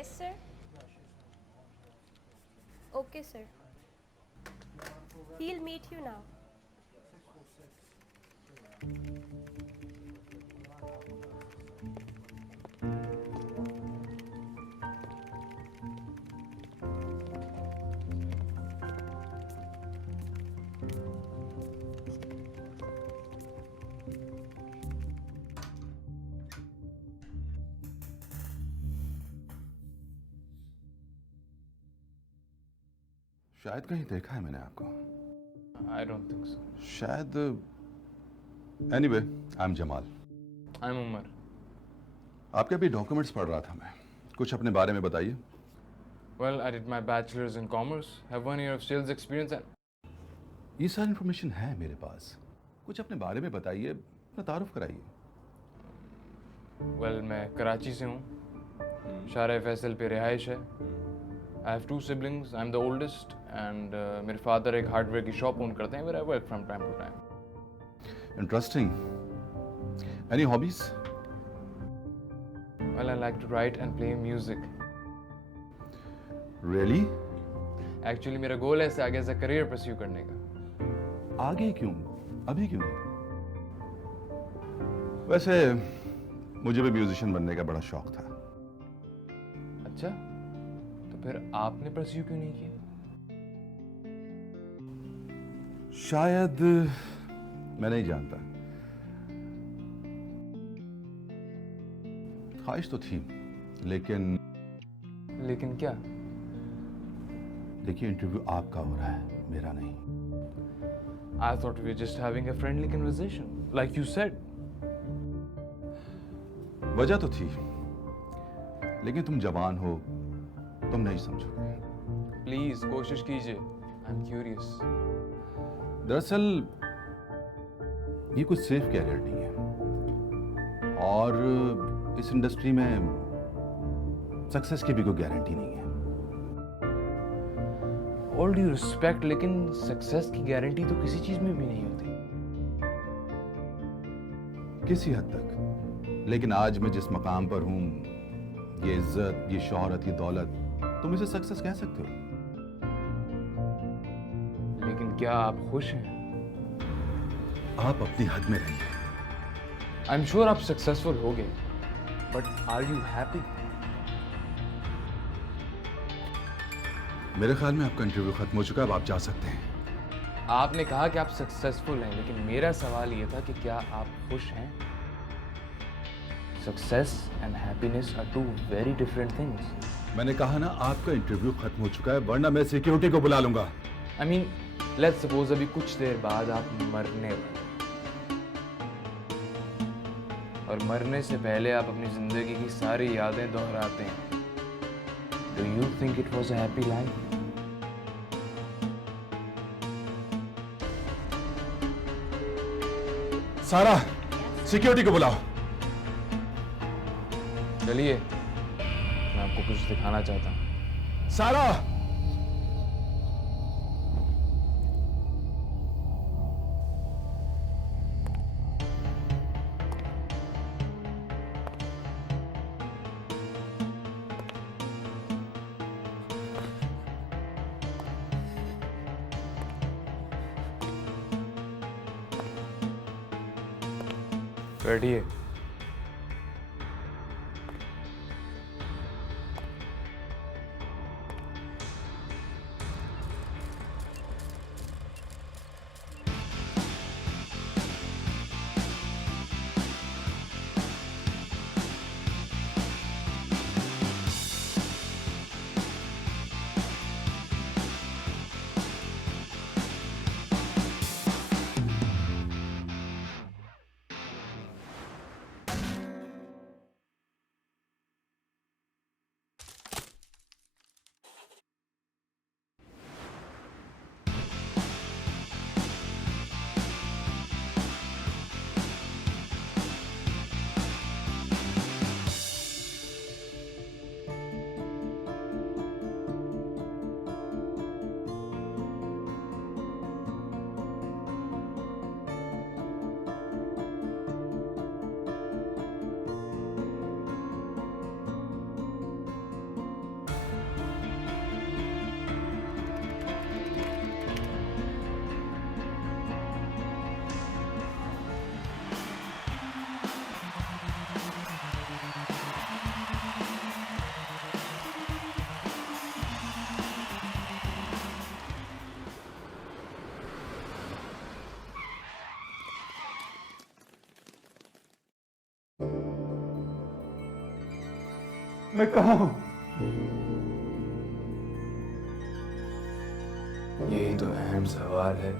Yes, sir. Okay, sir. He'll meet you now. शायद कहीं देखा है मैंने आपको। I don't think so. शायद anyway I am Jamal. I'm Umar. आपके अभी डॉक्यूमेंट्स पढ़ रहा था मैं, कुछ अपने बारे में बताइए। Well, I did my bachelor's in commerce, have 1 year of sales experience and... ये सारी इन्फॉर्मेशन है मेरे पास, कुछ अपने बारे में बताइए, अपना तारुफ कराइए। Well, मैं कराची से हूँ, शारा फैसल पे रिहाइश है। I have 2 siblings, I'm the oldest and मेरे father एक हार्डवेयर की शॉप ओन करते हैं where I work from time to time. Interesting. Any hobbies? Well, I like to write and play music. Really? Actually, मेरा गोल है इसे आगे as a career pursue करने का। आगे क्यों, अभी क्यों नहीं? वैसे मुझे भी म्यूजिशियन बनने का बड़ा शौक था। अच्छा, तो फिर आपने परस्यू क्यों नहीं किया? शायद मैं नहीं जानता, ख्वाहिश तो थी लेकिन क्या? देखिए इंटरव्यू आपका हो रहा है, मेरा नहीं। I thought we were just having a friendly conversation, like you said. वजह तो थी लेकिन तुम जवान हो, तुम नहीं समझोगे। Please, कोशिश कीजिए। I'm curious. दरअसल ये कुछ सेफ कैरियर नहीं है और इस इंडस्ट्री में सक्सेस की भी कोई गारंटी नहीं है। All due respect, लेकिन सक्सेस की गारंटी तो किसी चीज में भी नहीं होती। किसी हद तक, लेकिन आज मैं जिस मकाम पर हूं, ये इज्जत, ये शोहरत, ये दौलत, तुम इसे सक्सेस कह सकते हो। लेकिन क्या आप खुश हैं? आप अपनी हद में रहिए। I'm sure आप सक्सेसफुल होगे, but are you happy? मेरे ख्याल में आपका इंटरव्यू खत्म हो चुका है, अब आप जा सकते हैं। आपने कहा कि आप सक्सेसफुल हैं, लेकिन मेरा सवाल ये था कि क्या आप खुश हैं? Success and happiness are 2 very different things. मैंने कहा ना आपका इंटरव्यू खत्म हो चुका है, वरना मैं सिक्योरिटी को बुला लूंगा। आई मीन, लेट्स सपोज अभी कुछ देर बाद आप मरने वाले, और मरने से पहले आप अपनी जिंदगी की सारी यादें दोहराते हैं। Do you think it was a happy life? सारा, सिक्योरिटी को बुलाओ। चलिए, मैं आपको कुछ दिखाना चाहता हूँ। सारा! बैठिए। मैं कहाँ हूं? यही तो अहम सवाल है।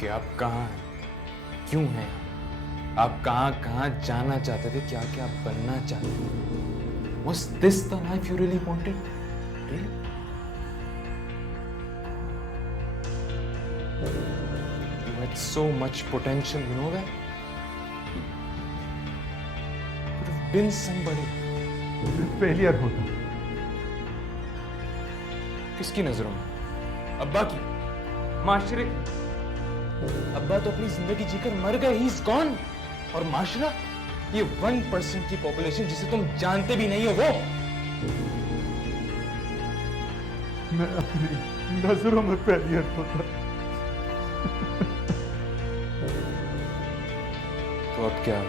कि आप कहाँ हैं, क्यों हैं, आप कहाँ कहाँ जाना चाहते थे, क्या क्या बनना चाहते थे? Was this the life you really wanted? Really? You had so much potential, you know that? You could have been somebody. Failure होता। किसकी नजरों में? अब्बा की, माशरे की। अब्बा तो अपनी जिंदगी जीकर मर गए, ही इज गॉन। और माशरा, ये 1% की पॉपुलेशन जिसे तुम जानते भी नहीं हो, वो मैं अपनी नजरों में फेलियर होता। तो अब क्या?